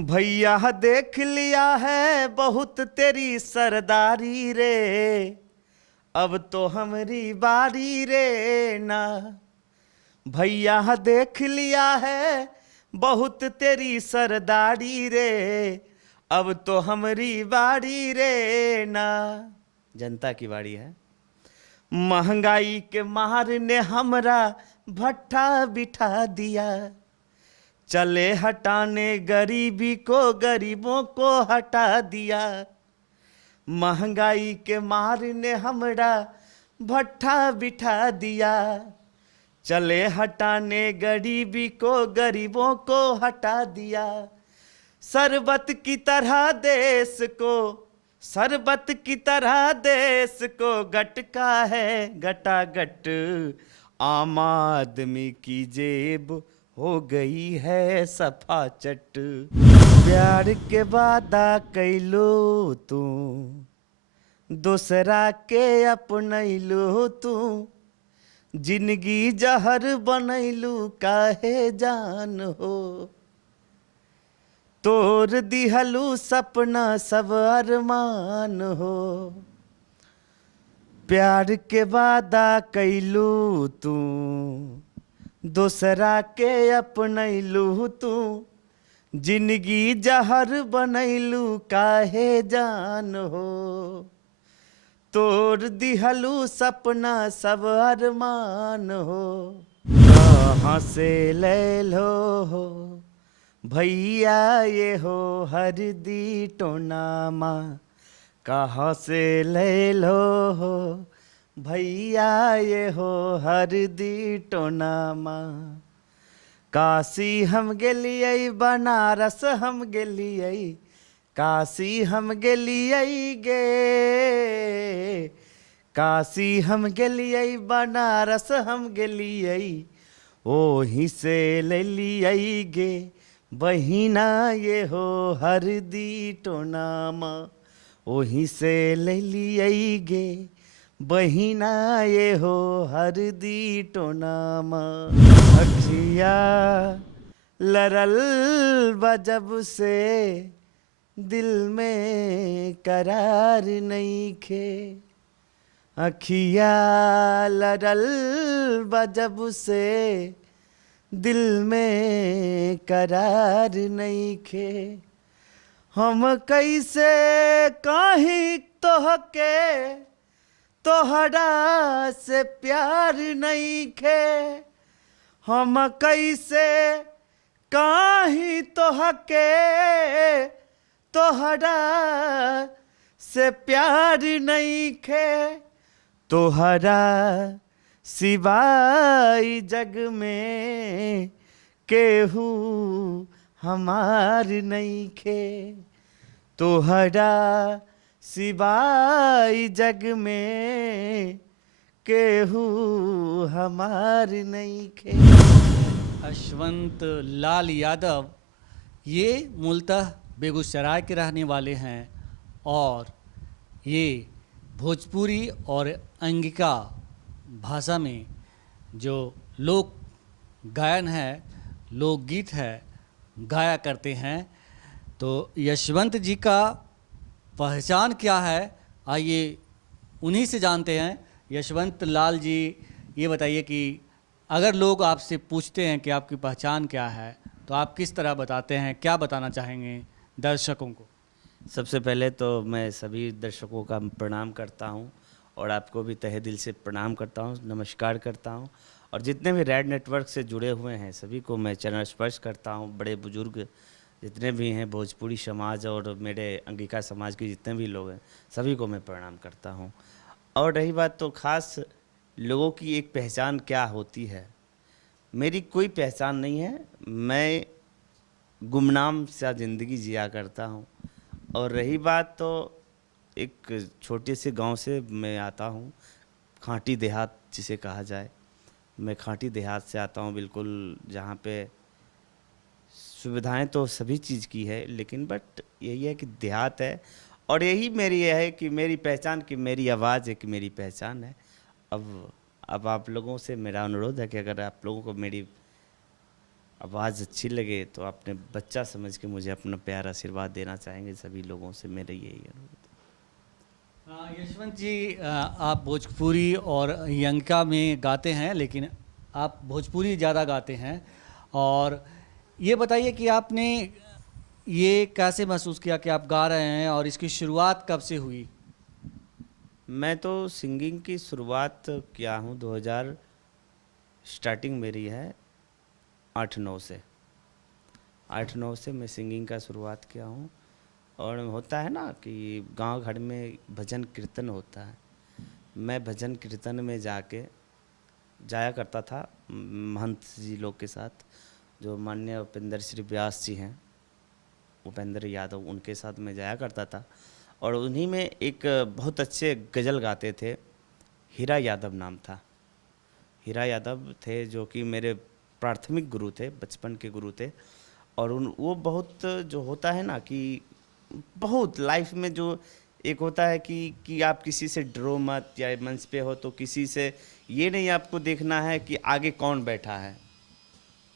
भैया देख लिया है बहुत तेरी सरदारी रे, अब तो हमारी बारी रे ना। भैया देख लिया है बहुत तेरी सरदारी रे, अब तो हमारी बारी रे ना। जनता की बारी है। महंगाई के मार ने हमरा भट्ठा बिठा दिया, चले हटाने गरीबी को, गरीबों को हटा दिया। महंगाई के मार ने हमरा भट्ठा बिठा दिया, चले हटाने गरीबी को, गरीबों को हटा दिया। शरबत की तरह देश को, शरबत की तरह देश को गटका है गटागट। आम आदमी की जेब हो गई है सफाचट। प्यार के वादा कैलो तू, दूसरा के अपनैलू तू। जिंदगी जहर बनैलू काहे जान हो, तोड़ दिहलू सपना सब अरमान हो। प्यार के वादा कैलू तू, दूसरा के अपनैलू तू। जिंदगी जहर बनैलू काहे जान हो, तोड़ दिहलू सपना सब अरमान हो। कहाँ से ले लो हो भैया ये हो हरदी टोनामा, कहाँ से ले लो हो भैया ये हो हरदी टोनामा। काशी हम गेलियै बनारस हम गेलियै, काशी हम गेलियै गे। काशी हम गेलियै बनारस हम गेलियै, ओही से लेलियै गे बहिना ये हो हरदी टोनामा। ओही से लेलियै गे बहिना ये हो हरदी टोनामा। अखिया लरल बजब से दिल में करार नहीं खे। अखिया लरल बजब से दिल में करार नहीं खे। हम कैसे कहीं तोहके तोहरा से प्यार नहीं खे। हम कैसे कहीं तोहके तोहरा से प्यार नहीं खे। तोहरा सिवाय जग में केहू हमार नहीं खे। तोहरा सिवाय जग में केहू हमार नहीं खे। यशवंत लाल यादव ये मूलतः बेगूसराय के रहने वाले हैं और ये भोजपुरी और अंगिका भाषा में जो लोक गायन है, लोकगीत है, गाया करते हैं। तो यशवंत जी का पहचान क्या है, आइए उन्हीं से जानते हैं। यशवंत लाल जी, ये बताइए कि अगर लोग आपसे पूछते हैं कि आपकी पहचान क्या है तो आप किस तरह बताते हैं, क्या बताना चाहेंगे दर्शकों को? सबसे पहले तो मैं सभी दर्शकों का प्रणाम करता हूं और आपको भी तहे दिल से प्रणाम करता हूं, नमस्कार करता हूं। और जितने भी रेड नेटवर्क से जुड़े हुए हैं सभी को मैं चरण स्पर्श करता हूं। बड़े बुजुर्ग जितने भी हैं, भोजपुरी समाज और मेरे अंगिका समाज के जितने भी लोग हैं सभी को मैं प्रणाम करता हूं। और रही बात तो ख़ास लोगों की एक पहचान क्या होती है, मेरी कोई पहचान नहीं है। मैं गुमनाम सा ज़िंदगी जिया करता हूँ। और रही बात तो एक छोटे से गांव से मैं आता हूँ, खांटी देहात जिसे कहा जाए। मैं खांटी देहात से आता हूँ, बिल्कुल जहाँ पे सुविधाएं तो सभी चीज़ की है, लेकिन बट यही है कि देहात है। और यही मेरी यह है कि मेरी पहचान, कि मेरी आवाज़ है कि मेरी पहचान है। अब आप लोगों से मेरा अनुरोध है कि अगर आप लोगों को मेरी आवाज़ अच्छी लगे तो आपने बच्चा समझ के मुझे अपना प्यार आशीर्वाद देना चाहेंगे सभी लोगों से, मेरे यही अनुरोध। यशवंत जी, आप भोजपुरी और यंका में गाते हैं, लेकिन आप भोजपुरी ज़्यादा गाते हैं। और ये बताइए कि आपने ये कैसे महसूस किया कि आप गा रहे हैं, और इसकी शुरुआत कब से हुई? मैं तो सिंगिंग की शुरुआत किया हूँ 2000, स्टार्टिंग मेरी है 8-9 से। 8-9 से मैं सिंगिंग का शुरुआत किया हूँ। और होता है ना कि गांव घर में भजन कीर्तन होता है, मैं भजन कीर्तन में जाया करता था महंत जी लोग के साथ, जो माननीय उपेंद्र श्री व्यास जी हैं, उपेंद्र यादव, उनके साथ मैं जाया करता था। और उन्हीं में एक बहुत अच्छे गज़ल गाते थे, हीरा यादव नाम था। हीरा यादव थे जो कि मेरे प्राथमिक गुरु थे, बचपन के गुरु थे। और वो बहुत, जो होता है ना कि बहुत लाइफ में जो एक होता है कि आप किसी से डरो मत, या मंच पे हो तो किसी से ये नहीं आपको देखना है कि आगे कौन बैठा है,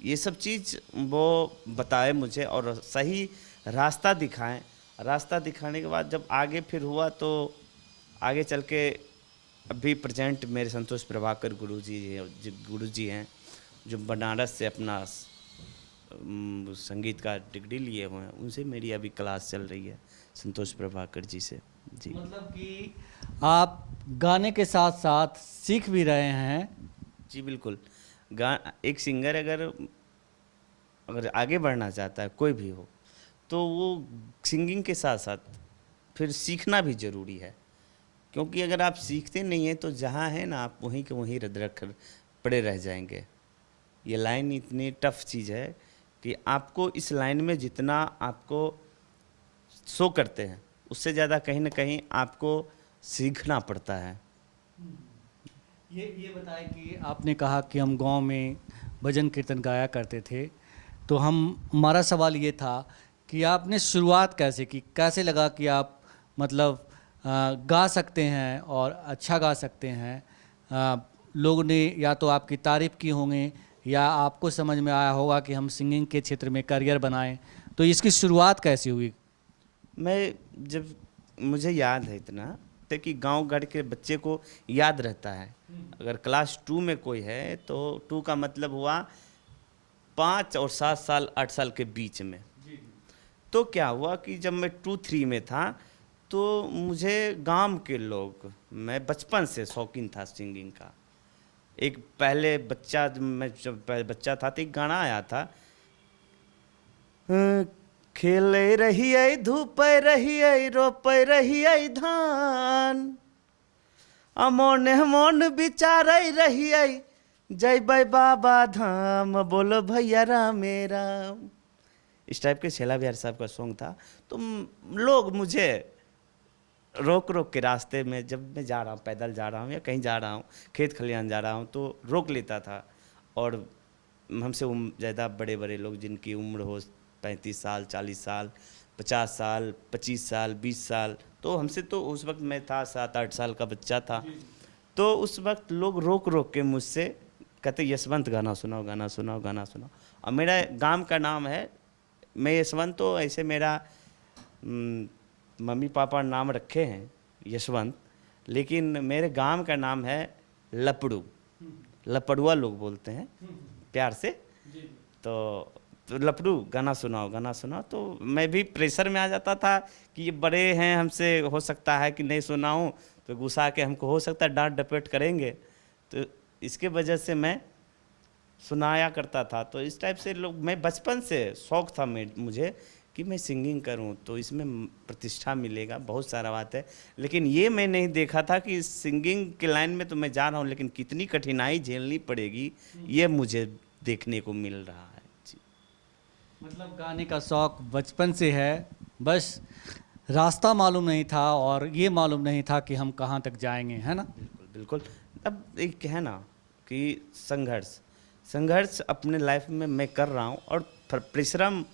ये सब चीज़ वो बताए मुझे और सही रास्ता दिखाएं। रास्ता दिखाने के बाद जब आगे फिर हुआ तो आगे चल के अभी प्रेजेंट मेरे संतोष प्रभाकर गुरु जी हैं, जो बनारस से अपना संगीत का डिग्री लिए हुए हैं, उनसे मेरी अभी क्लास चल रही है, संतोष प्रभाकर जी से। जी, मतलब कि आप गाने के साथ साथ सीख भी रहे हैं। जी बिल्कुल। एक सिंगर अगर आगे बढ़ना चाहता है, कोई भी हो, तो वो सिंगिंग के साथ साथ फिर सीखना भी ज़रूरी है। क्योंकि अगर आप सीखते नहीं हैं तो जहाँ है ना, आप वहीं के वहीं रख पड़े रह जाएंगे। ये लाइन इतनी टफ चीज़ है कि आपको इस लाइन में जितना आपको शो करते हैं, उससे ज़्यादा कहीं ना कहीं आपको सीखना पड़ता है। ये बताएं कि आपने कहा कि हम गांव में भजन कीर्तन गाया करते थे, तो हमारा सवाल ये था कि आपने शुरुआत कैसे की, कैसे लगा कि आप मतलब गा सकते हैं और अच्छा गा सकते हैं? लोगों ने या तो आपकी तारीफ़ की होंगे, या आपको समझ में आया होगा कि हम सिंगिंग के क्षेत्र में करियर बनाएं, तो इसकी शुरुआत कैसे हुई? मैं जब मुझे याद है इतना, तो कि गांव घर के बच्चे को याद रहता है, अगर क्लास 2 में कोई है तो 2 का मतलब हुआ 5 और 7 साल 8 साल के बीच में। तो क्या हुआ कि जब मैं 2-3 में था तो मुझे गांव के लोग, मैं बचपन से शौकीन था सिंगिंग का। एक पहले मैं जब पहले बच्चा था तो एक गाना आया था, खेले रहिए धूपे रहिए रोपे रहिए धान, अमोने मोन बिचारे रहिए जय बाबा धाम, बोलो भैया राम राम। इस टाइप के छेला बिहार साहब का सॉन्ग था। तो लोग मुझे रोक के रास्ते में, जब मैं जा रहा हूँ, पैदल जा रहा हूँ या कहीं जा रहा हूँ, खेत खलिहान जा रहा हूँ, तो रोक लेता था। और हमसे ज़्यादा बड़े बड़े लोग जिनकी उम्र हो 35 साल 40 साल 50 साल 25 साल 20 साल, तो हमसे, तो उस वक्त मैं था 7-8 साल का बच्चा था। तो उस वक्त लोग रोक के मुझसे कहते यशवंत गाना सुनाओ गाना सुनाओ गाना सुनाओ। और मेरा गांव का नाम है, मैं यशवंत, तो ऐसे मेरा मम्मी पापा नाम रखे हैं यशवंत, लेकिन मेरे गांव का नाम है लपड़ू, लपड़ुआ लोग बोलते हैं प्यार से। तो लपड़ू गाना सुनाओ। तो मैं भी प्रेशर में आ जाता था कि ये बड़े हैं, हमसे हो सकता है कि नहीं सुनाऊं तो गुस्सा के हमको हो सकता है डांट डपेट करेंगे, तो इसके वजह से मैं सुनाया करता था। तो इस टाइप से लोग, मैं बचपन से शौक़ था मुझे कि मैं सिंगिंग करूं तो इसमें प्रतिष्ठा मिलेगा, बहुत सारा बात है। लेकिन ये मैं नहीं देखा था कि सिंगिंग के लाइन में तो मैं जा रहा हूं, लेकिन कितनी कठिनाई झेलनी पड़ेगी ये मुझे देखने को मिल रहा है। जी, मतलब गाने का शौक़ बचपन से है, बस रास्ता मालूम नहीं था और ये मालूम नहीं था कि हम कहाँ तक जाएंगे, है ना? बिल्कुल बिल्कुल। अब एक है ना कि संघर्ष अपने लाइफ में मैं कर रहा हूँ, और परिश्रम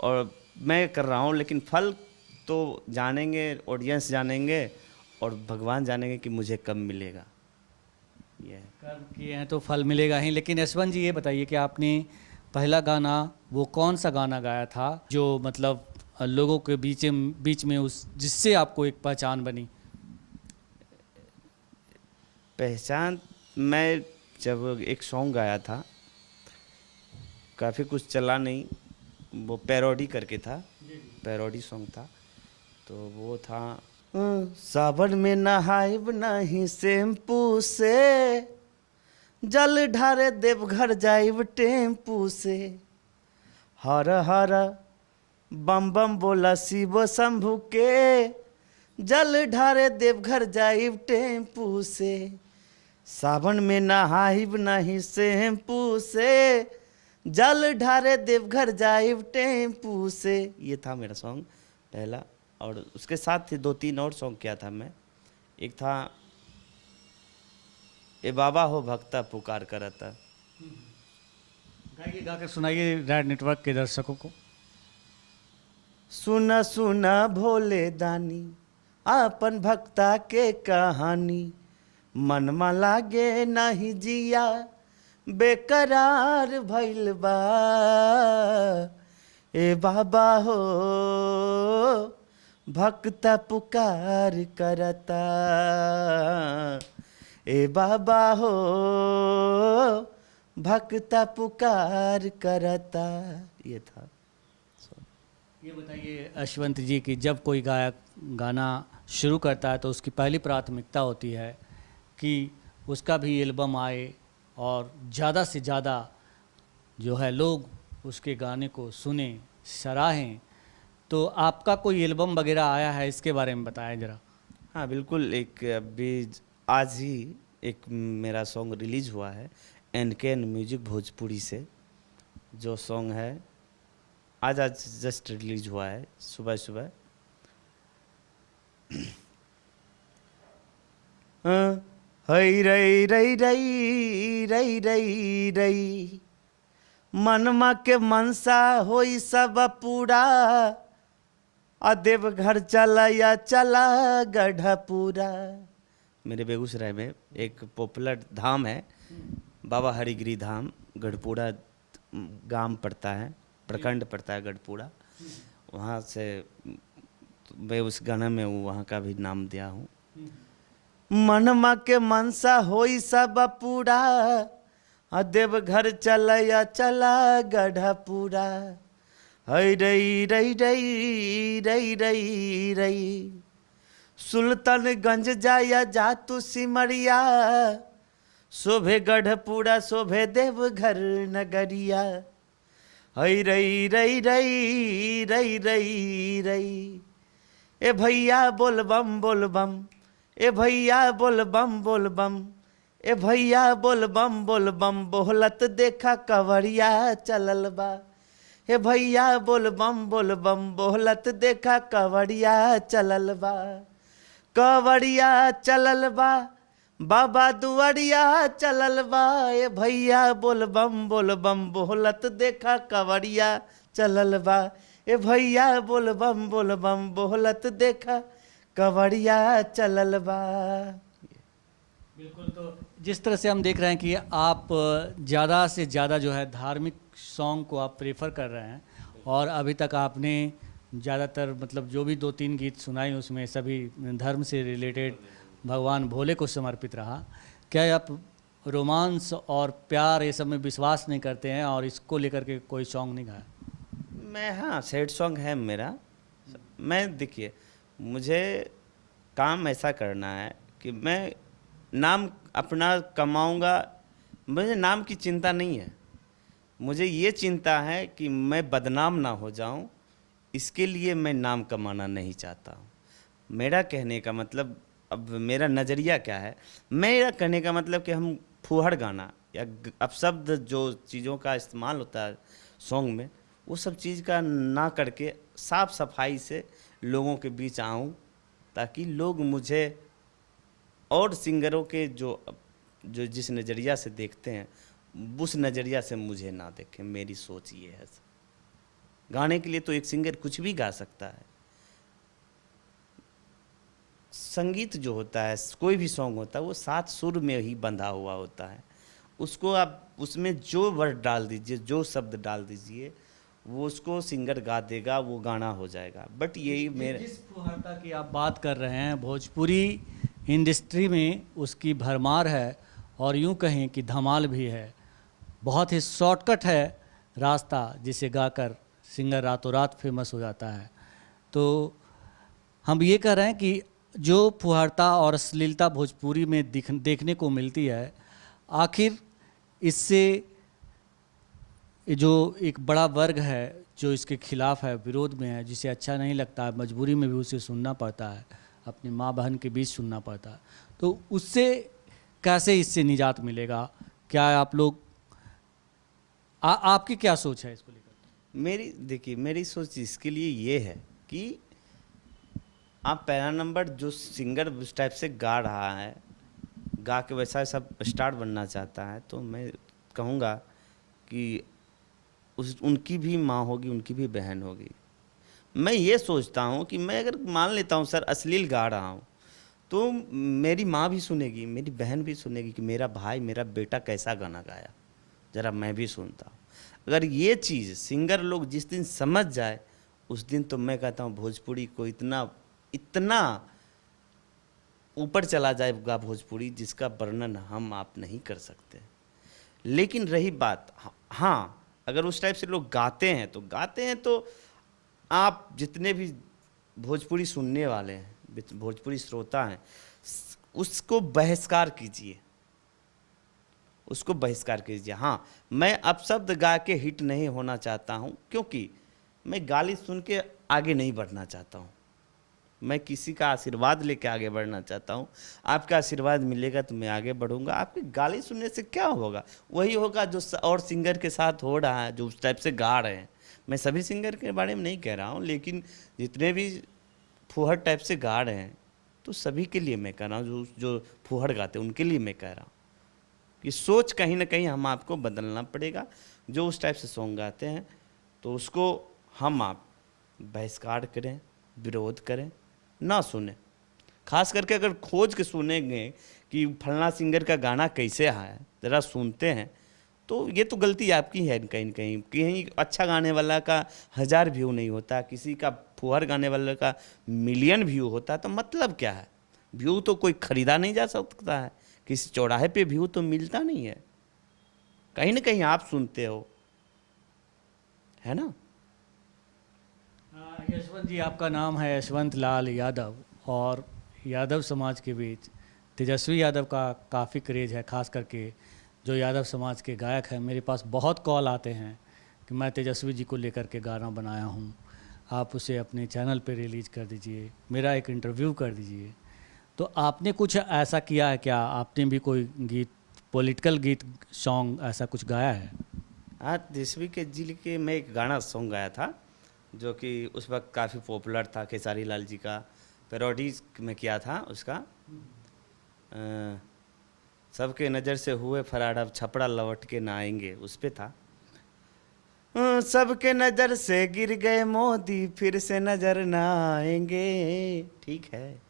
और मैं कर रहा हूँ, लेकिन फल तो जानेंगे, ऑडियंस जानेंगे और भगवान जानेंगे कि मुझे कब मिलेगा। ये है। कर्म किए हैं तो फल मिलेगा ही। लेकिन यशवंत जी, ये बताइए कि आपने पहला गाना वो कौन सा गाना गाया था जो मतलब लोगों के बीच में उस जिससे आपको एक पहचान बनी? पहचान, मैं जब एक सॉन्ग गाया था, काफ़ी कुछ चला नहीं, वो पैरोडी करके था, पैरोडी सॉन्ग था। तो वो था सावन में नहाइब नहीं शैम्पू से, जल ढारे देवघर जाइब टेम्पू से, हर हर बम बम बोला शिव शंभू के, जल ढारे देवघर जाइब टेम्पू से, सावन में नहाइब नहीं शैम्पू से, जल ढारे देवघर जाइब टेम्पू से। ये था मेरा सॉन्ग पहला। और उसके साथ थे 2-3 और सॉन्ग किया था मैं। एक था ए बाबा हो भक्ता पुकार करता। गाइए, गा कर सुनाइए रेड नेटवर्क के दर्शकों को। सुना सुना भोले दानी आपन भक्ता के कहानी, मनमा लागे नहीं जिया बेकरार भइल बा, ए बाबा हो भक्ता पुकार करता, ए बाबा हो भक्ता पुकार करता। ये था। ये बताइए अश्वंत जी कि जब कोई गायक गाना शुरू करता है तो उसकी पहली प्राथमिकता होती है कि उसका भी एल्बम आए और ज़्यादा से ज़्यादा जो है लोग उसके गाने को सुने, सराहें। तो आपका कोई एल्बम वगैरह आया है, इसके बारे में बताएं ज़रा। हाँ बिल्कुल, एक अभी आज ही एक मेरा सॉन्ग रिलीज हुआ है एनकेन म्यूजिक भोजपुरी से। जो सॉन्ग है आज जस्ट रिलीज हुआ है सुबह सुबह। हई रई रई रई रई रई रई, मनमा के मनसा होई सब पूरा, देव घर चला या चला गढ़पुरा। मेरे बेगूसराय में एक पॉपुलर धाम है बाबा हरिगिरी धाम, गढ़पुरा गांव पड़ता है, प्रखंड पड़ता है गढ़पुरा। वहाँ से मैं उस गाना में वहाँ का भी नाम दिया हूँ। मनमा के मनसा होई सब पूरा, देव घर चला या चला गढ़पुरा। हई रई रई रई रई रई रई, सुल्तानगंज जाया जा तू सिमरिया, शोभे गढ़पुरा शोभे देवघर नगरिया। हई रई रई रई रई रई रई, ए भैया बोल बम बोल बम, ए भैया बोल बम बोल बम, ए भैया बोल बम बोलत देखा कवरिया चलल बा। हे भैया बोल बम बोलत देखा कवरिया चलल बा, कवरिया चलल बा, बाबा दुआरिया चलल बा। ए भैया बोल बम बोलत देखा कवरिया चलल बा, ए भैया बोल बम बोलत देखा कवरिया चलल बा। बिल्कुल। तो जिस तरह से हम देख रहे हैं कि आप ज़्यादा से ज़्यादा जो है धार्मिक सॉन्ग को आप प्रेफर कर रहे हैं, और अभी तक आपने ज़्यादातर मतलब जो भी 2-3 गीत सुनाए उसमें सभी धर्म से रिलेटेड भगवान भोले को समर्पित रहा। क्या आप रोमांस और प्यार ये सब में विश्वास नहीं करते हैं और इसको लेकर के कोई सॉन्ग नहीं गाया? मैं, हाँ, सैड सॉन्ग है मेरा। मैं देखिए, मुझे काम ऐसा करना है कि मैं नाम अपना कमाऊंगा, मुझे नाम की चिंता नहीं है। मुझे ये चिंता है कि मैं बदनाम ना हो जाऊं, इसके लिए मैं नाम कमाना नहीं चाहता हूं। मेरा कहने का मतलब, अब मेरा नज़रिया क्या है, मेरा कहने का मतलब कि हम फूहड़ गाना या अपशब्द जो चीज़ों का इस्तेमाल होता है सॉन्ग में, वो सब चीज़ का ना करके साफ सफाई से लोगों के बीच आऊं, ताकि लोग मुझे और सिंगरों के जो जिस नज़रिया से देखते हैं उस नज़रिया से मुझे ना देखें। मेरी सोच ये है। गाने के लिए तो एक सिंगर कुछ भी गा सकता है। संगीत जो होता है, कोई भी सॉन्ग होता है, वो 7 सुर में ही बंधा हुआ होता है, उसको आप उसमें जो वर्ड डाल दीजिए, जो शब्द डाल दीजिए, वो उसको सिंगर गा देगा, वो गाना हो जाएगा। बट यही मेरे जिस फुहारता की आप बात कर रहे हैं, भोजपुरी इंडस्ट्री में उसकी भरमार है, और यूं कहें कि धमाल भी है। बहुत ही शॉर्टकट है रास्ता, जिसे गाकर सिंगर रातों रात फेमस हो जाता है। तो हम ये कह रहे हैं कि जो फुहारता और अश्लीलता भोजपुरी में देखने को मिलती है, आखिर इससे ये जो एक बड़ा वर्ग है जो इसके खिलाफ है, विरोध में है, जिसे अच्छा नहीं लगता है, मजबूरी में भी उसे सुनना पड़ता है, अपनी माँ बहन के बीच सुनना पड़ता है, तो उससे कैसे इससे निजात मिलेगा? क्या आप लोग आपकी क्या सोच है इसको लेकर? मेरी देखिए, मेरी सोच इसके लिए ये है कि आप पहला नंबर, जो सिंगर उस टाइप से गा रहा है, गा के वैसा सब स्टार बनना चाहता है, तो मैं कहूँगा कि उस उनकी भी माँ होगी, उनकी भी बहन होगी। मैं ये सोचता हूँ कि मैं अगर मान लेता हूँ सर अश्लील गा रहा हूँ, तो मेरी माँ भी सुनेगी, मेरी बहन भी सुनेगी कि मेरा भाई, मेरा बेटा कैसा गाना गाया, ज़रा मैं भी सुनता हूँ। अगर ये चीज़ सिंगर लोग जिस दिन समझ जाए, उस दिन तो मैं कहता हूँ भोजपुरी को इतना इतना ऊपर चला जाएगा भोजपुरी, जिसका वर्णन हम आप नहीं कर सकते। लेकिन रही बात, हाँ, अगर उस टाइप से लोग गाते हैं तो आप जितने भी भोजपुरी सुनने वाले हैं, भोजपुरी श्रोता हैं, उसको बहिष्कार कीजिए, उसको बहिष्कार कीजिए। हाँ, मैं अपशब्द गा के हिट नहीं होना चाहता हूँ, क्योंकि मैं गाली सुन के आगे नहीं बढ़ना चाहता हूँ। मैं किसी का आशीर्वाद लेके आगे बढ़ना चाहता हूँ। आपका आशीर्वाद मिलेगा तो मैं आगे बढ़ूंगा। आपकी गाली सुनने से क्या होगा? वही होगा जो और सिंगर के साथ हो रहा है, जो उस टाइप से गा रहे हैं। मैं सभी सिंगर के बारे में नहीं कह रहा हूँ, लेकिन जितने भी फुहड़ टाइप से गा रहे हैं, तो सभी के लिए मैं कह रहा हूँ, जो जो फुहड़ गाते हैं उनके लिए मैं कह रहा हूँ कि सोच कहीं ना कहीं हम आपको बदलना पड़ेगा। जो उस टाइप से सॉन्ग गाते हैं, तो उसको हम आप बहिष्कार करें, विरोध करें, ना सुने। खास करके अगर खोज के सुनेंगे कि फलना सिंगर का गाना कैसे है, ज़रा सुनते हैं, तो ये तो गलती आपकी है। कहीं न कहीं कहीं अच्छा गाने वाला का 1000 व्यू नहीं होता, किसी का फुहर गाने वाले का मिलियन व्यू होता, तो मतलब क्या है? व्यू तो कोई खरीदा नहीं जा सकता है, किसी चौराहे पे व्यू तो मिलता नहीं है। कहीं ना कहीं आप सुनते हो, है ना? यशवंत जी, आपका नाम है यशवंत लाल यादव, और यादव समाज के बीच तेजस्वी यादव का काफ़ी क्रेज है, खास करके जो यादव समाज के गायक हैं। मेरे पास बहुत कॉल आते हैं कि मैं तेजस्वी जी को लेकर के गाना बनाया हूँ, आप उसे अपने चैनल पे रिलीज़ कर दीजिए, मेरा एक इंटरव्यू कर दीजिए। तो आपने कुछ ऐसा किया है क्या? आपने भी कोई गीत, पॉलिटिकल गीत, सॉन्ग ऐसा कुछ गाया है? हाँ, तेजस्वी के जी के मैं एक गाना सॉन्ग गाया था, जो कि उस वक्त काफ़ी पॉपुलर था। खेसारी लाल जी का पैरोडी में किया था उसका। सबके नज़र से हुए फरार, अब छपड़ा लौट के ना आएंगे, उस पे था। सबके नज़र से गिर गए मोदी, फिर से नज़र ना आएंगे। ठीक है।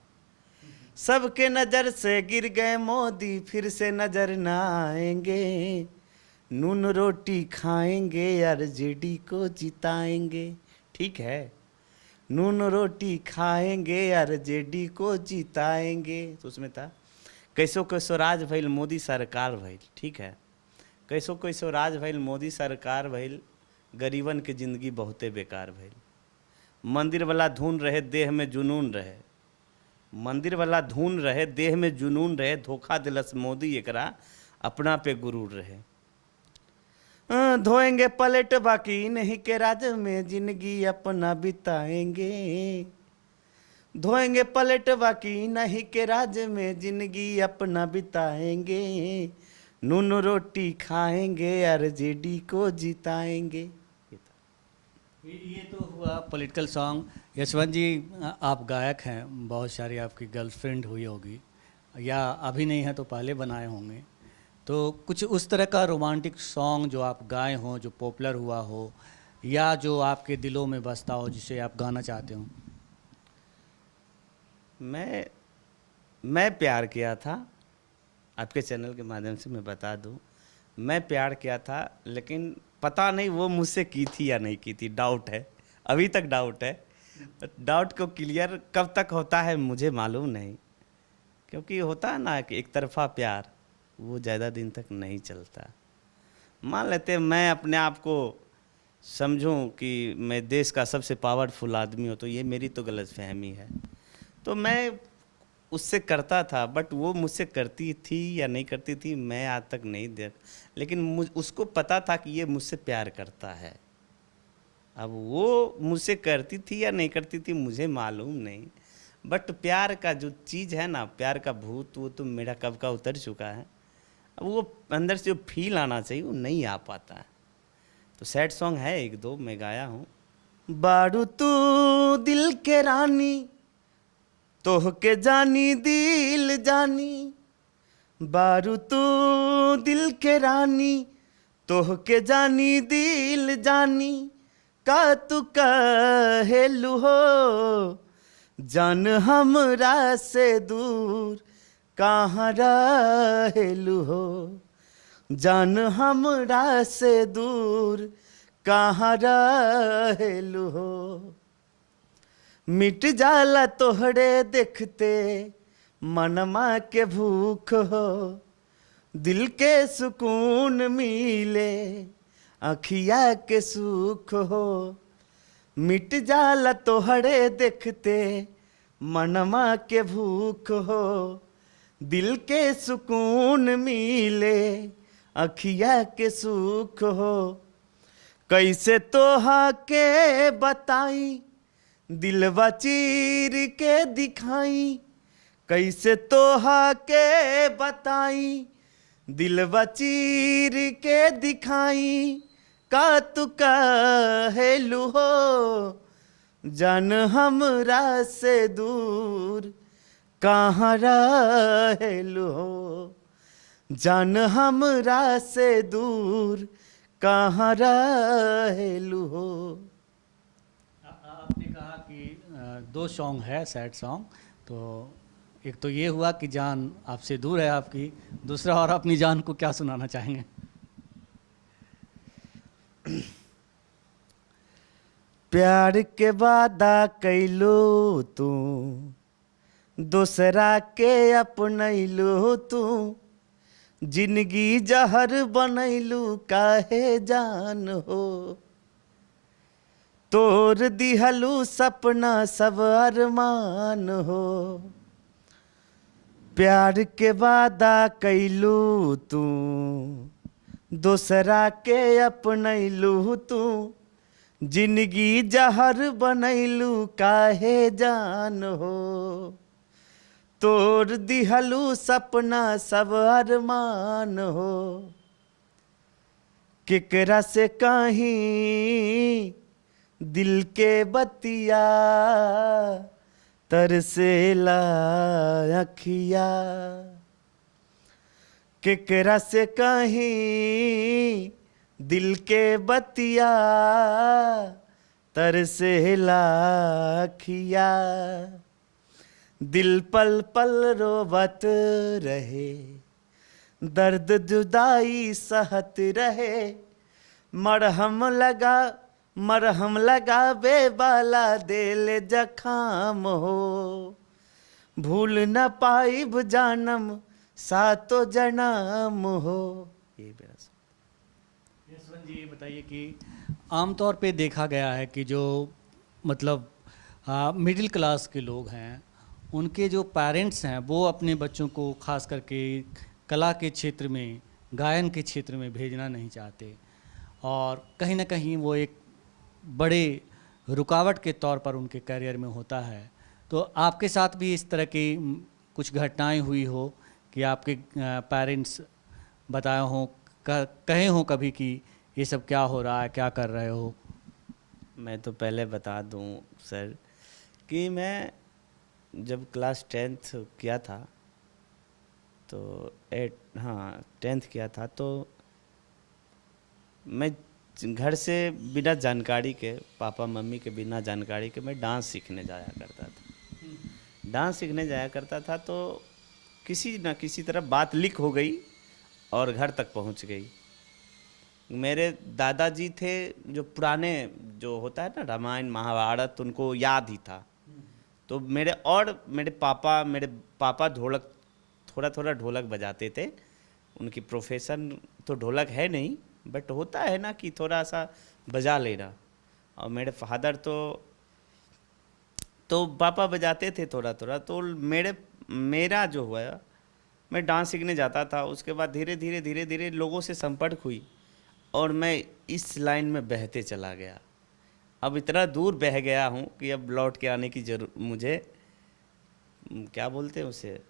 सबके नज़र से गिर गए मोदी, फिर से नज़र ना आएंगे। नून रोटी खाएंगे, आरजेडी को जिताएंगे। ठीक है। नून रोटी खाएंगे, आरजेडी को जिताएंगे, तो उसमें था कैसो कैसो राज भइल मोदी सरकार भइल। ठीक है। कैसो कैसो राज भइल मोदी सरकार भइल, गरीबन के जिंदगी बहुते बेकार भइल। मंदिर वाला धुन रहे, देह में जुनून रहे। मंदिर वाला धुन रहे, देह में जुनून रहे, धोखा दिलस मोदी एकरा, अपना पे गुरूर रहे। धोएंगे पलट बाकी नहीं के राज में, जिंदगी अपना बिताएंगे। धोएंगे पलट बाकी नहीं के राज में, जिंदगी अपना बिताएंगे। नून रोटी खाएंगे, आरजेडी को जिताएंगे। ये तो हुआ पॉलिटिकल सॉन्ग। यशवंत जी, आप गायक हैं, बहुत सारी आपकी गर्लफ्रेंड हुई होगी, या अभी नहीं है तो पहले बनाए होंगे, तो कुछ उस तरह का रोमांटिक सॉन्ग जो आप गाए हों, जो पॉपुलर हुआ हो, या जो आपके दिलों में बसता हो, जिसे आप गाना चाहते हो? मैं प्यार किया था, आपके चैनल के माध्यम से मैं बता दूं, मैं प्यार किया था, लेकिन पता नहीं वो मुझसे की थी या नहीं की थी, डाउट है, अभी तक डाउट है। डाउट को क्लियर कब तक होता है मुझे मालूम नहीं, क्योंकि होता है ना कि एक तरफा प्यार, वो ज़्यादा दिन तक नहीं चलता। मान लेते हैं मैं अपने आप को समझूं कि मैं देश का सबसे पावरफुल आदमी हूँ, तो ये मेरी तो गलतफहमी है। तो मैं उससे करता था, बट वो मुझसे करती थी या नहीं करती थी मैं आज तक नहीं देख, लेकिन उसको पता था कि ये मुझसे प्यार करता है। अब वो मुझसे करती थी या नहीं करती थी मुझे मालूम नहीं, बट प्यार का जो चीज़ है ना, प्यार का भूत, वो तो मेरा कब का उतर चुका है। अब वो अंदर से जो फील आना चाहिए वो नहीं आ पाता है। तो सैड सॉन्ग है एक दो मैं गाया हूँ। बारू तू दिल के रानी, तोह के जानी दिल जानी, बारू तू दिल के रानी, तोह के जानी दिल जानी, का तू कहेलु हो, जान हमरा से दूर कहाँ रहेलु हो, जान हमरा से दूर कहाँ रहेलु हो। मिट जाला तोहरे देखते मनमा के भूख हो, दिल के सुकून मिले अखिया के सुख हो। मिट जाला तोहरे देखते मनमा के भूख हो, दिल के सुकून मिले अखिया के सुख हो। कैसे तोहा के बताई दिलवा चीर के दिखाई, कैसे तोहा के बताई दिलवा चीर के दिखाई, का तू कहेलु हो, जान हमरा से दूर कहाँ रहेलु हो, जान हमरा से दूर कहाँ रहेलु हो। आपने कहा कि दो सॉन्ग है सैड सॉन्ग, तो एक तो ये हुआ कि जान आपसे दूर है आपकी, दूसरा और अपनी जान को क्या सुनाना चाहेंगे? प्यार के वादा कैलू तू, दूसरा के अपनैलू तू, जिंदगी जहर बनैलू काहे जान हो, तोर दिहलू सपना सब अरमान हो। प्यार के वादा कैलू तू, दूसरा के अपनैलू तू, जिंदगी जहर बनैलू काहे जान हो, तोर दिहलू सपना सब अरमान हो। केकरा से कहीं दिल के बतिया, तरसेला अखिया, केकरा से कहीं दिल के बतिया, तरसेला अखिया, दिल पल पल रोवत रहे, दर्द जुदाई सहत रहे, मरहम लगा बेबाला दिल जखाम हो, भूल न पाइब जानम सातो जन्म हो। ये मेरा यशवंत जी, ये बताइए कि आमतौर पे देखा गया है कि जो मतलब मिडिल क्लास के लोग हैं, उनके जो पेरेंट्स हैं वो अपने बच्चों को खास करके कला के क्षेत्र में, गायन के क्षेत्र में भेजना नहीं चाहते, और कहीं ना कहीं वो एक बड़े रुकावट के तौर पर उनके करियर में होता है। तो आपके साथ भी इस तरह की कुछ घटनाएं हुई हो कि आपके पेरेंट्स बताए हों, कहे हों कभी कि ये सब क्या हो रहा है, क्या कर रहे हो? मैं तो पहले बता दूं सर कि मैं जब क्लास 10th किया था, तो 10th किया था, तो मैं घर से बिना जानकारी के, पापा मम्मी के बिना जानकारी के मैं डांस सीखने जाया करता था। डांस सीखने जाया करता था तो किसी न किसी तरह बात लीक हो गई और घर तक पहुंच गई। मेरे दादाजी थे जो पुराने, जो होता है ना रामायण महाभारत, उनको याद ही था। तो मेरे पापा ढोलक, थोड़ा थोड़ा ढोलक बजाते थे। उनकी प्रोफेशन तो ढोलक है नहीं, बट होता है ना कि थोड़ा सा बजा लेना। और मेरे फादर तो पापा बजाते थे थोड़ा थोड़ा। तो मेरा जो हुआ, मैं डांस सीखने जाता था। उसके बाद धीरे धीरे लोगों से संपर्क हुई और मैं इस लाइन में बहते चला गया। अब इतना दूर बह गया हूँ कि अब लौट के आने की जरूर मुझे, क्या बोलते हैं उसे,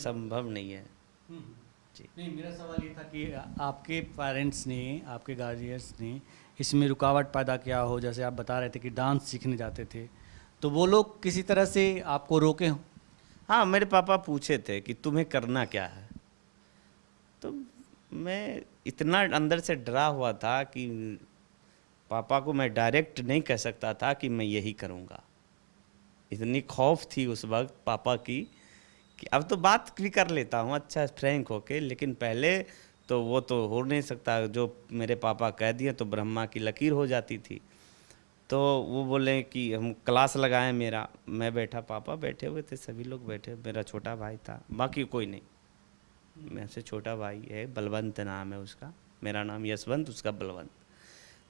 संभव नहीं है। हम्म। जी। नहीं, मेरा सवाल ये था कि आपके पेरेंट्स ने, आपके गार्जियंस ने इसमें रुकावट पैदा किया हो, जैसे आप बता रहे थे कि डांस सीखने जाते थे, तो वो लोग किसी तरह से आपको रोके हों? हाँ, मेरे पापा पूछे थे कि तुम्हें करना क्या है। तो मैं इतना अंदर से डरा हुआ था कि पापा को मैं डायरेक्ट नहीं कह सकता था कि मैं यही करूँगा। इतनी खौफ थी उस वक्त पापा की कि अब तो बात भी कर लेता हूँ अच्छा फ्रैंक होके, लेकिन पहले तो वो तो हो नहीं सकता। जो मेरे पापा कह दिए तो ब्रह्मा की लकीर हो जाती थी। तो वो बोले कि हम क्लास लगाएं मेरा। मैं बैठा, पापा बैठे हुए थे, सभी लोग बैठे, मेरा छोटा भाई था, बाकी कोई नहीं। मेरे से छोटा भाई है, बलवंत नाम है उसका, मेरा नाम यशवंत, उसका बलवंत।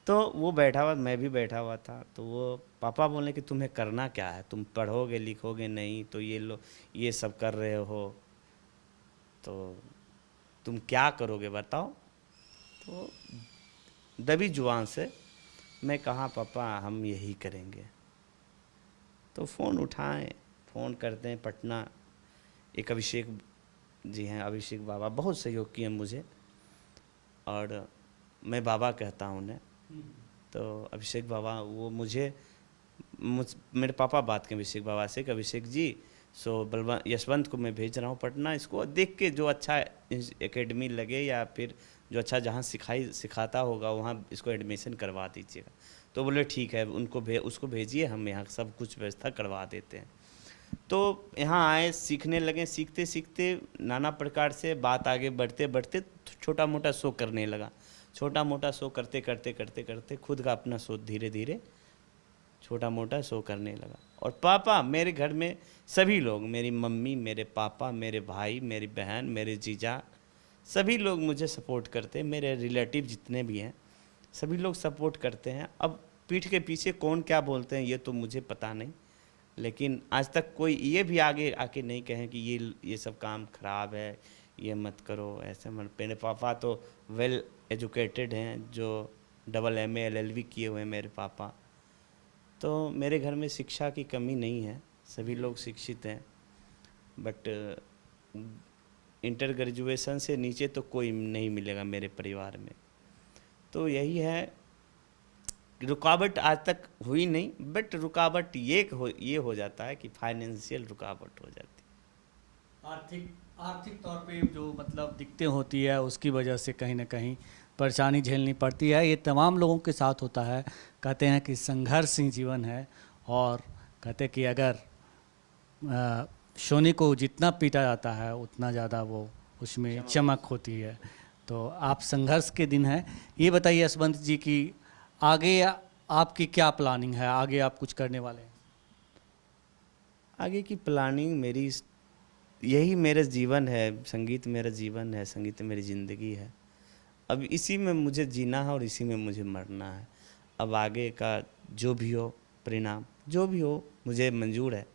तो वो बैठा हुआ, मैं भी बैठा हुआ था। तो वो पापा बोले कि तुम्हें करना क्या है, तुम पढ़ोगे लिखोगे नहीं, तो ये सब कर रहे हो, तो तुम क्या करोगे बताओ। तो दबी जुबान से मैं कहा पापा हम यही करेंगे। तो फ़ोन उठाएं, फ़ोन करते हैं पटना, एक अभिषेक जी हैं, अभिषेक बाबा बहुत सहयोग किए मुझे, और मैं बाबा कहता हूँ उन्हें। तो अभिषेक बाबा वो मेरे पापा बात करें अभिषेक बाबा से कि अभिषेक जी, सो यशवंत को मैं भेज रहा हूँ पटना, इसको देख के जो अच्छा एकेडमी लगे या फिर जो अच्छा जहाँ सिखाता होगा वहाँ इसको एडमिशन करवा दीजिएगा। तो बोले ठीक है, उसको भेजिए, हम यहाँ सब कुछ व्यवस्था करवा देते हैं। तो यहाँ आए, सीखने लगे, सीखते सीखते नाना प्रकार से बात आगे बढ़ते बढ़ते छोटा मोटा शो करने लगा। छोटा मोटा शो करते करते करते करते खुद का अपना शो धीरे धीरे छोटा मोटा शो करने लगा। और पापा, मेरे घर में सभी लोग, मेरी मम्मी, मेरे पापा, मेरे भाई, मेरी बहन, मेरे जीजा, सभी लोग मुझे सपोर्ट करते हैं। मेरे रिलेटिव जितने भी हैं सभी लोग सपोर्ट करते हैं। अब पीठ के पीछे कौन क्या बोलते हैं ये तो मुझे पता नहीं, लेकिन आज तक कोई ये भी आगे आके नहीं कहें कि ये सब काम खराब है, ये मत करो, ऐसे मत। मेरे पापा तो वेल एजुकेटेड हैं, जो AA LLB किए हुए हैं मेरे पापा। तो मेरे घर में शिक्षा की कमी नहीं है, सभी लोग शिक्षित हैं, बट इंटर ग्रेजुएशन से नीचे तो कोई नहीं मिलेगा मेरे परिवार में। तो यही है, रुकावट आज तक हुई नहीं, बट रुकावट ये हो जाता है कि फाइनेंशियल रुकावट हो जाती है। आर्थिक तौर पे जो मतलब दिक्कतें होती है, उसकी वजह से कहीं ना कहीं परेशानी झेलनी पड़ती है। ये तमाम लोगों के साथ होता है। कहते हैं कि संघर्ष ही जीवन है, और कहते हैं कि अगर सोने को जितना पीटा जाता है उतना ज़्यादा वो उसमें चमक होती है। तो आप संघर्ष के दिन हैं। ये बताइए यशवंत जी कि आगे आपकी क्या प्लानिंग है, आगे आप कुछ करने वाले हैं? आगे की प्लानिंग मेरी यही मेरा जीवन है, संगीत मेरा जीवन है, संगीत मेरी ज़िंदगी है। अब इसी में मुझे जीना है और इसी में मुझे मरना है। अब आगे का जो भी हो परिणाम, जो भी हो, मुझे मंजूर है।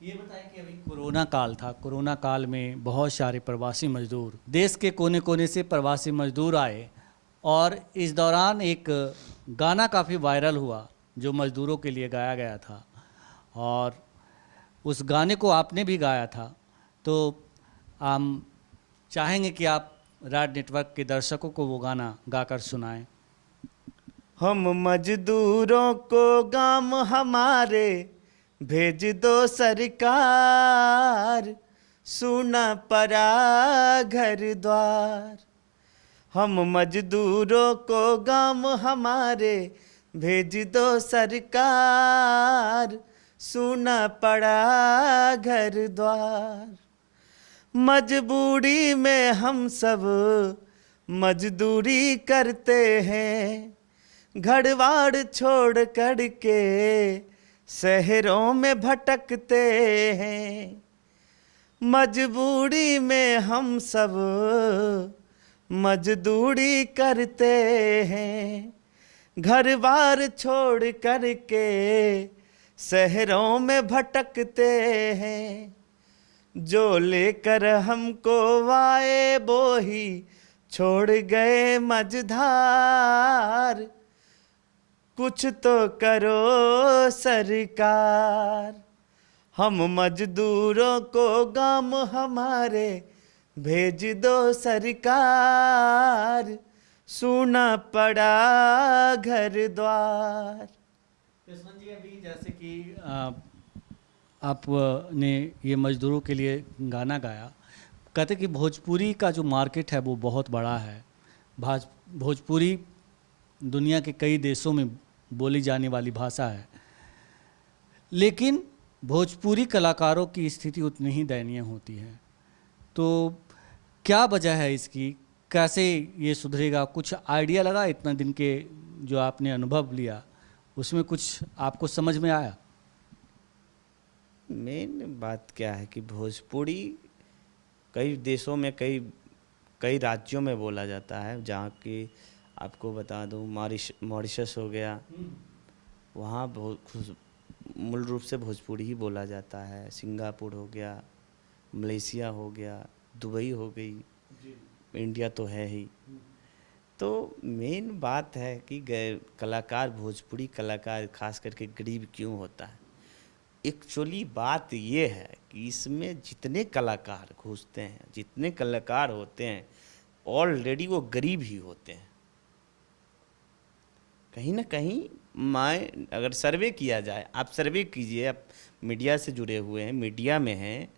ये बताएं कि अभी कोरोना काल था, कोरोना काल में बहुत सारे प्रवासी मजदूर, देश के कोने कोने से प्रवासी मजदूर आए, और इस दौरान एक गाना काफ़ी वायरल हुआ जो मजदूरों के लिए गाया गया था, और उस गाने को आपने भी गाया था। तो हम चाहेंगे कि आप राज नेटवर्क के दर्शकों को वो गाना गाकर सुनाएं। हम मजदूरों को गांव हमारे भेज दो सरकार, सुना पड़ा घर द्वार। हम मजदूरों को गांव हमारे भेज दो सरकार, सुना पड़ा घर द्वार। मजबूरी में हम सब मजदूरी करते हैं, घरबार छोड़ कर के शहरों में भटकते हैं। मजबूरी में हम सब मजदूरी करते हैं, घरबार छोड़ कर के शहरों में भटकते हैं। जो लेकर हमको आए वो ही छोड़ गए मझधार, कुछ तो करो सरकार। हम मजदूरों को गांव हमारे भेज दो सरकार, सूना पड़ा घर द्वार। यशवंत जी, अभी जैसे कि आपने ये मजदूरों के लिए गाना गाया, कहते कि भोजपुरी का जो मार्केट है वो बहुत बड़ा है। भोजपुरी दुनिया के कई देशों में बोली जाने वाली भाषा है, लेकिन भोजपुरी कलाकारों की स्थिति उतनी ही दयनीय होती है। तो क्या वजह है इसकी, कैसे ये सुधरेगा? कुछ आइडिया लगा इतना दिन के जो आपने अनुभव लिया, उसमें कुछ आपको समझ में आया? मेन बात क्या है कि भोजपुरी कई देशों में कई राज्यों में बोला जाता है। जहाँ की आपको बता दूँ, मॉरिशस हो गया, वहाँ मूल रूप से भोजपुरी ही बोला जाता है। सिंगापुर हो गया, मलेशिया हो गया, दुबई हो गई, इंडिया तो है ही। तो मेन बात है कि कलाकार, भोजपुरी कलाकार खास करके गरीब क्यों होता है। एक्चुअली बात ये है कि इसमें जितने कलाकार घुसते हैं, जितने कलाकार होते हैं, ऑलरेडी वो गरीब ही होते हैं। कहीं ना कहीं मैं अगर सर्वे किया जाए, आप सर्वे कीजिए, आप मीडिया से जुड़े हुए हैं, मीडिया में हैं,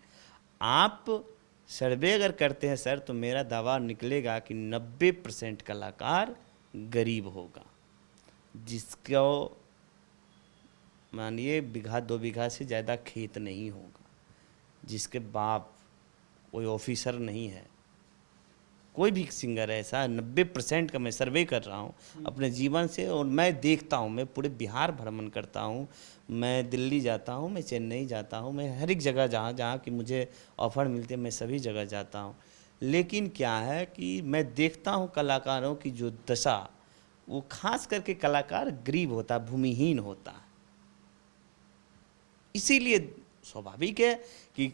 आप सर्वे अगर करते हैं सर, तो मेरा दावा निकलेगा कि 90% कलाकार गरीब होगा, जिसको मानिए 1-2 बीघा से ज़्यादा खेत नहीं होगा, जिसके बाप कोई ऑफिसर नहीं है। कोई भी सिंगर ऐसा 90% का मैं सर्वे कर रहा हूँ अपने जीवन से, और मैं देखता हूँ, मैं पूरे बिहार भ्रमण करता हूँ, मैं दिल्ली जाता हूँ, मैं चेन्नई जाता हूँ, मैं हर एक जगह जहाँ कि मुझे ऑफ़र मिलते हैं मैं सभी जगह जाता हूँ। लेकिन क्या है कि मैं देखता हूँ कलाकारों की जो दशा, वो खास करके कलाकार गरीब होता है, भूमिहीन होता है। इसीलिए स्वाभाविक है कि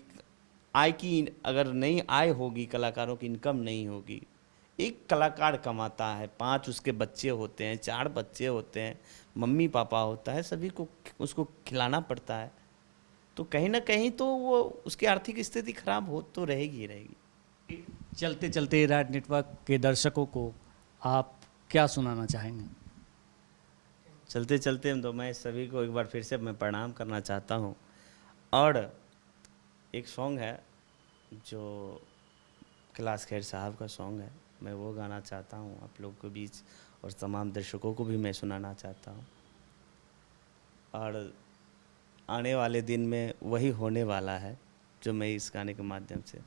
आय की अगर नहीं आय होगी, कलाकारों की इनकम नहीं होगी। एक कलाकार कमाता है, 5 उसके बच्चे होते हैं, 4 बच्चे होते हैं, मम्मी पापा होता है, सभी को उसको खिलाना पड़ता है। तो कहीं ना कहीं तो वो उसकी आर्थिक स्थिति खराब हो तो रहेगी ही रहेगी। चलते चलते रेड नेटवर्क के दर्शकों को आप क्या सुनाना चाहेंगे? चलते चलते तो मैं सभी को एक बार फिर से मैं प्रणाम करना चाहता हूँ। और एक सॉन्ग है जो कैलाश खेर साहब का सॉन्ग है, मैं वो गाना चाहता हूँ आप लोगों के बीच, और तमाम दर्शकों को भी मैं सुनाना चाहता हूँ। और आने वाले दिन में वही होने वाला है जो मैं इस गाने के माध्यम से।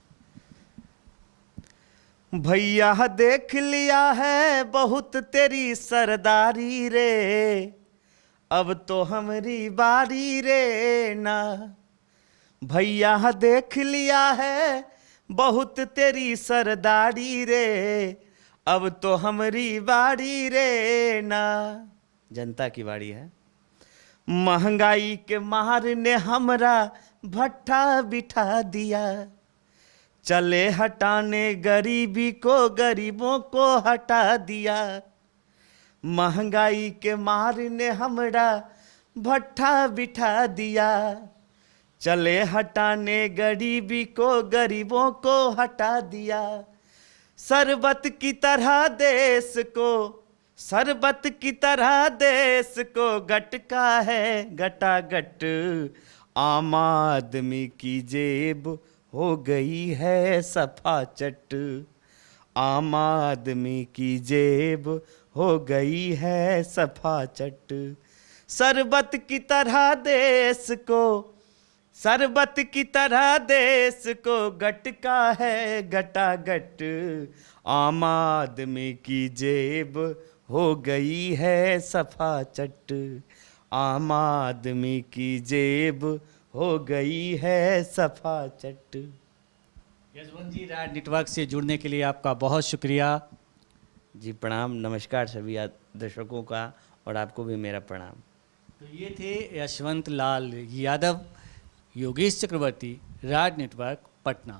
भैया देख लिया है बहुत तेरी सरदारी रे, अब तो हमारी बारी रे ना। भैया देख लिया है बहुत तेरी सरदारी रे, अब तो हमारी बारी रे ना। जनता की बारी है। महंगाई के मार ने हमरा भट्ठा बिठा दिया, चले हटाने गरीबी को, गरीबों को हटा दिया। महंगाई के मार ने हमरा भट्ठा बिठा दिया, चले हटाने गरीबी को, गरीबों को हटा दिया। शरबत की तरह देश को, शरबत की तरह देश को गटका है गटागट। आम आदमी की जेब हो गई है सफाचट, आम आदमी की जेब हो गई है सफाचट। शरबत की तरह देश को, शरबत की तरह देश को गटका है गटागट, आम आदमी की जेब हो गई है सफा चट, आम आदमी की जेब हो गई है सफा चट। यशवंत जी, रैड नेटवर्क से जुड़ने के लिए आपका बहुत शुक्रिया। जी प्रणाम, नमस्कार सभी दर्शकों का, और आपको भी मेरा प्रणाम। तो ये थे यशवंत लाल यादव, योगेश चक्रवर्ती, रैड नेटवर्क, पटना।